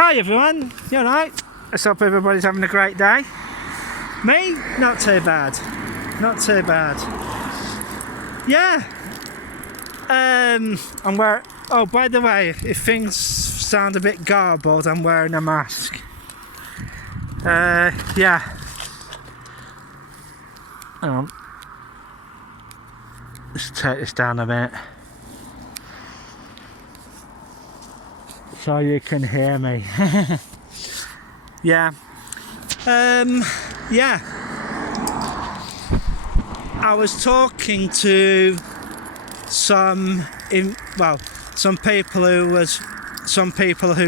Hi everyone, you alright? I hope everybody's having a great day. Me? Not too bad. Not too bad. Yeah. I'm wearing... Oh, by the way, if things sound a bit garbled, I'm wearing a mask. Yeah. Hang on. Let's take this down a bit, so you can hear me. Yeah. Yeah. I was talking to some people who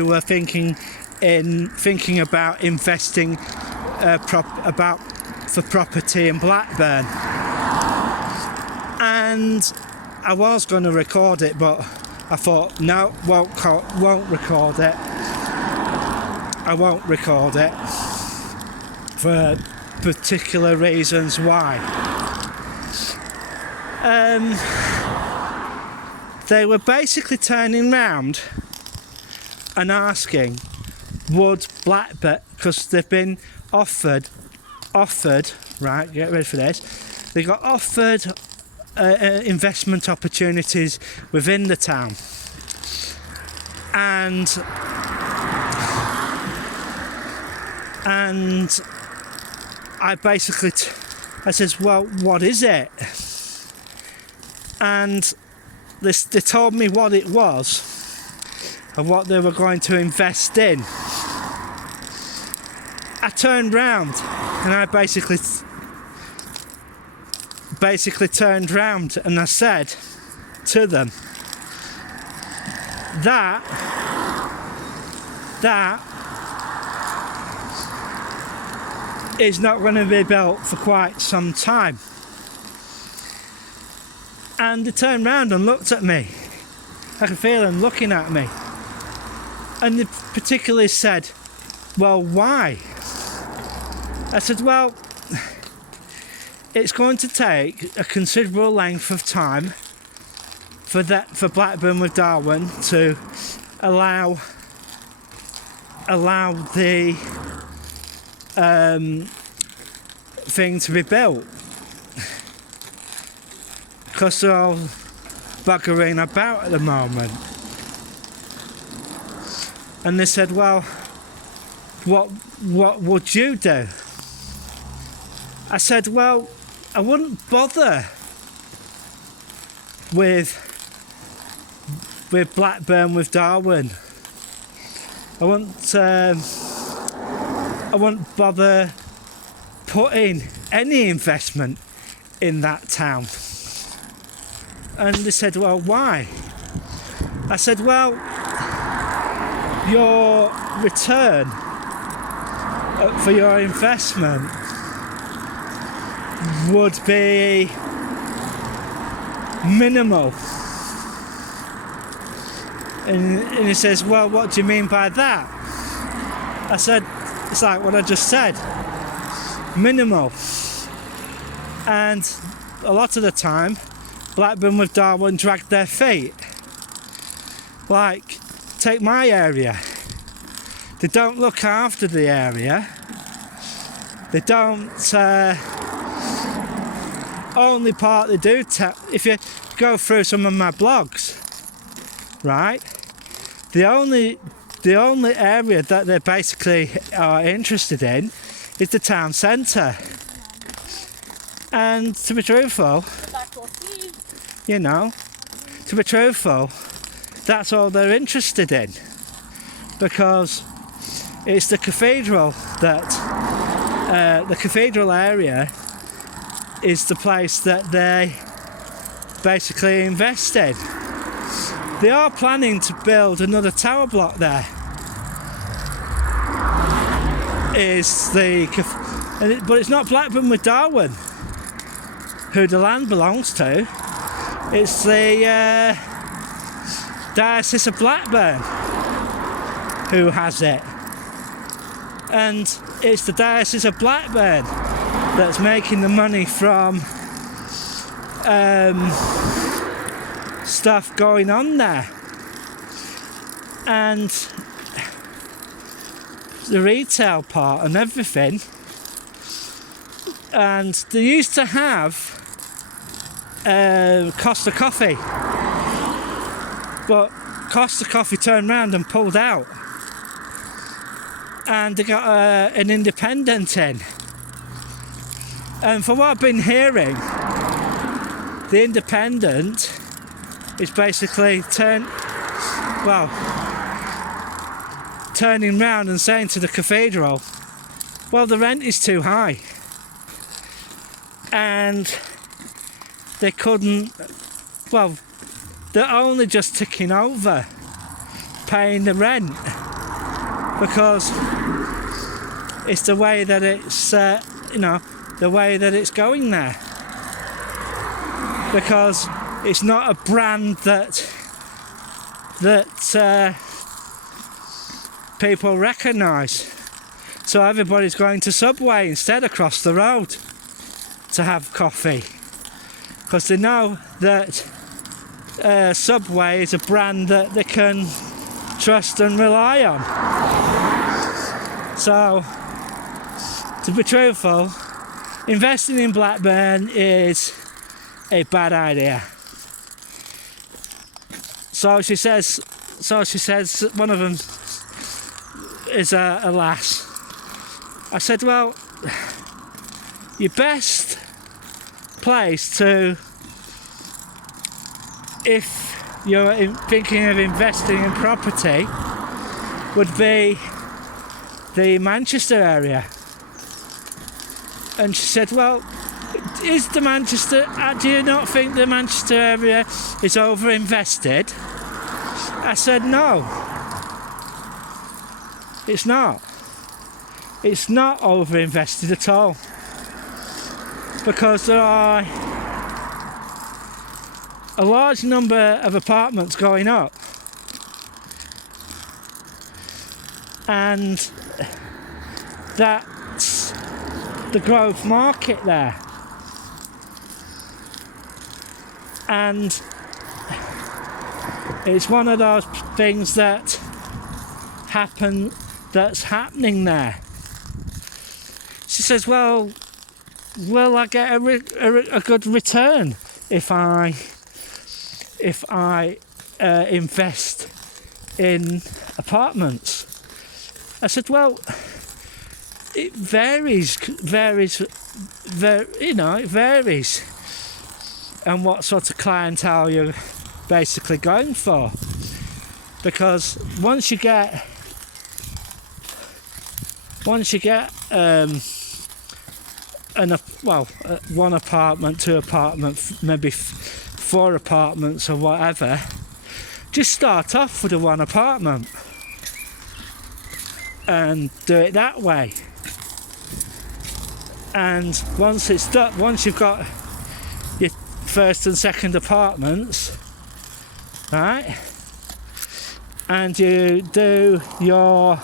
were thinking about investing for property in Blackburn, and I was going to record it, but I thought no, won't record it. I won't record it for particular reasons why. They were basically turning round and asking, would Blackburn, because they've been offered, right, get ready for this, they got offered investment opportunities within the town, and I basically I says, well, what is it? And they told me what it was and what they were going to invest in. I turned round and I basically turned round and I said to them that is not going to be built for quite some time. And they turned round and looked at me. I could feel them looking at me. And they particularly said, well, why? I said, well, it's going to take a considerable length of time for Blackburn with Darwen to allow the thing to be built, because they're all buggering about at the moment. And they said, well, what would you do? I said, well, I wouldn't bother with Blackburn with Darwen. I wouldn't bother putting any investment in that town. And they said, well, why? I said, well, your return for your investment would be minimal. And he says, well, what do you mean by that? I said, it's like what I just said, minimal. And a lot of the time, Blackburn with Darwen dragged their feet. Like, take my area. They don't look after the area. They don't. Only part they do. If you go through some of my blogs, right? The only area that they basically are interested in is the town centre. And to be truthful, that's all they're interested in, because it's the cathedral the cathedral area is the place that they basically invest in. They are planning to build another tower block there. But it's not Blackburn with Darwen who the land belongs to. It's the Diocese of Blackburn who has it. And it's the Diocese of Blackburn that's making the money from stuff going on there. And the retail part and everything. And they used to have Costa Coffee, but Costa Coffee turned round and pulled out, and they got an independent in. And from what I've been hearing, the independent is basically turning round and saying to the cathedral, well, the rent is too high. And they couldn't, well, they're only just ticking over paying the rent because it's the way that it's, the way that it's going there. Because it's not a brand that people recognise. So everybody's going to Subway instead across the road to have coffee, because they know that Subway is a brand that they can trust and rely on. So, to be truthful, investing in Blackburn is a bad idea. So she says, one of them is a lass. I said, well, your best place to, if you're thinking of investing in property, would be the Manchester area. And she said, well, is the Manchester, do you not think the Manchester area is over-invested? I said, no, it's not. It's not over-invested at all, because there are a large number of apartments going up, and that's the growth market there. And it's one of those things that's happening there. She says, well, will I get a good return if I invest in apartments? I said, well, it varies, and what sort of clientele you're basically going for. Because once you get one apartment, two apartments, maybe 4 apartments or whatever, just start off with a 1 apartment and do it that way. And once it's done, once you've got your first and second apartments, right, and you do your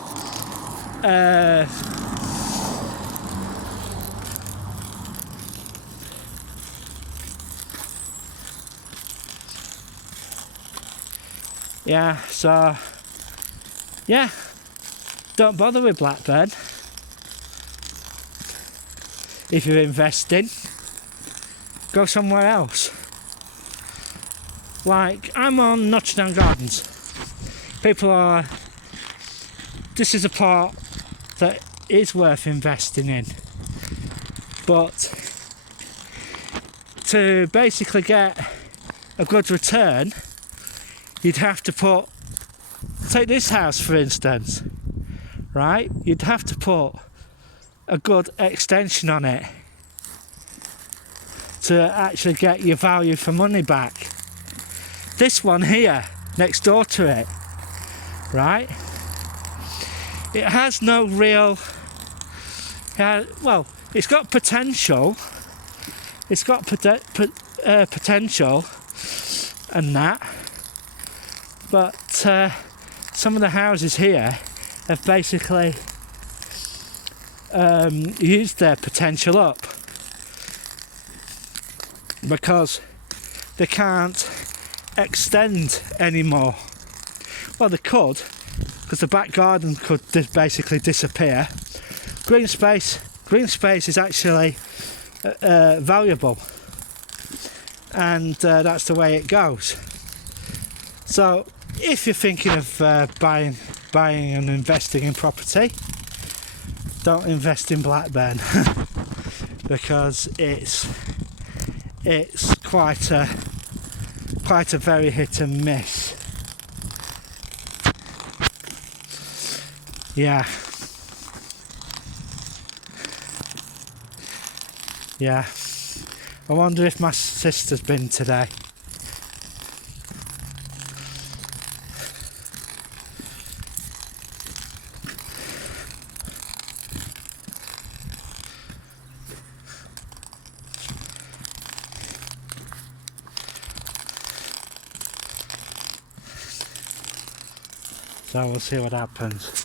don't bother with Blackburn if you're investing. Go somewhere else. Like, I'm on Notre Dame Gardens. This is a part that is worth investing in, but to basically get a good return, you'd have to take this house for instance, right? You'd have to put a good extension on it to actually get your value for money back. This one here, next door to it, right? It has no real, it's got potential. It's got potential and that, but some of the houses here have basically used their potential up because they can't extend anymore. Well, they could, because the back garden could basically disappear. Green space is actually valuable, and that's the way it goes. So if you're thinking of buying and investing in property, don't invest in Blackburn because it's quite a very hit and miss. Yeah. I wonder if my sister's been today. So we'll see what happens.